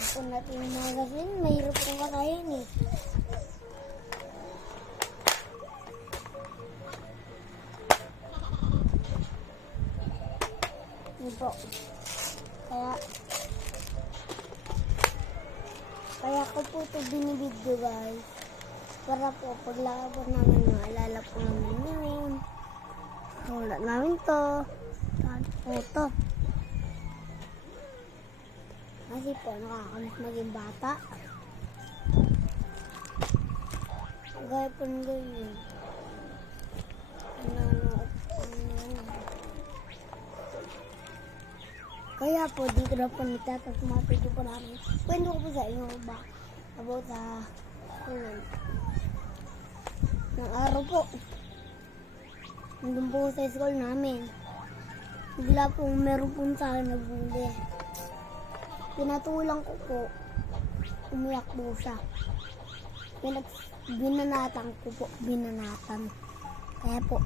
po natin yung magazine. Mahirap pong kakain eh. Yun po. Kaya ko po ito binibidyo guys. Para po paglaka po namin, maalala po namin yun. Wala namin to. Saan po to? Kasi po nakakamiss maging bata. Gaya po ng ganyan. Kaya po dito na po nagtatas mga video po namin. Kwento ko po sa inyo ba about sa ng araw po. Nandun po sa school namin. Bigla po meron po sa akin nagbuli. Pinatulang ko po. Umiyak po siya. Binanatan ko po. Binanatan. Kaya po